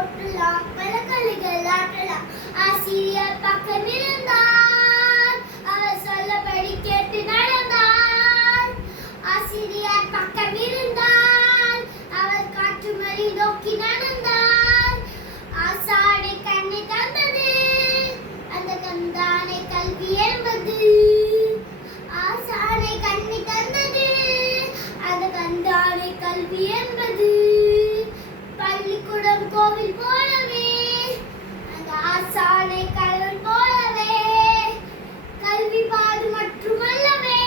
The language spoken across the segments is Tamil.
போற்றலாம், பல கலைகள் ஆற்றலாம். ஆசிரியர் பக்கம் இருந்தார், அவர் சொல்லபடி கேட்டு நடந்தார். ஆசிரியர் பக்கம் இருந்தார், அவர் காற்று மணி நோக்கி நடந்தார். ஆசானை கண்ணை தந்தது, அந்த கண்தானே கல்வி என்பது. ஆசானை கண்ணை தந்தது, அந்த கண்தானே கல்வி என்பது. பள்ளிக்கூடம் கோவில் போலவே, அந்த ஆசானை கடவுள் போலவே. கல்வி பாடு மட்டுமல்லவே,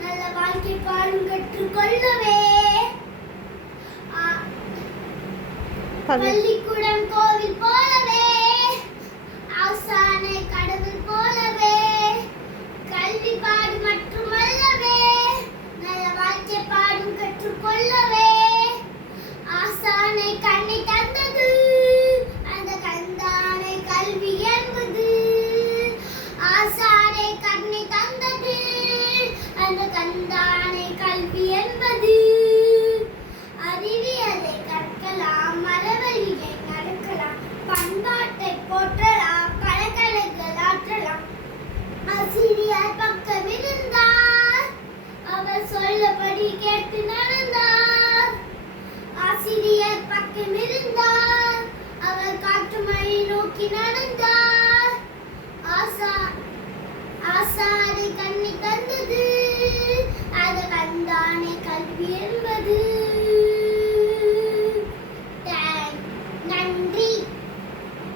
நல்ல வாழ்க்கை பாடும் கற்றுக்கொள்ளவே. பள்ளிக்கூடம் கோவில் போலவே, ஆசானை கடவுள் போலவே. கல்வி பாடு மட்டுமல்லவே, நல்ல வாழ்க்கை பாடும் கற்றுக்கொள்ளவே. ஆசானை கண்ணை தந்தது, அந்த கண்தானே கல்வி என்பது. ஆசானை கண்ணை தந்தது, அந்த கண்தானே கல்வி என்பது. அறிவியலை கற்கலாம், மரவழியை நடக்கலாம், பண்பாட்டை போற்றலாம், பல கலைகள் ஆற்றலாம். ஆசிரியர் பக்கம் இருந்தார், அவர் சொல்லபடி கேட்டு நடந்தார். ஆசிரியர் பக்கம் இருந்தார், அவர் காற்று மழை நோக்கி நடந்தார். ஆசா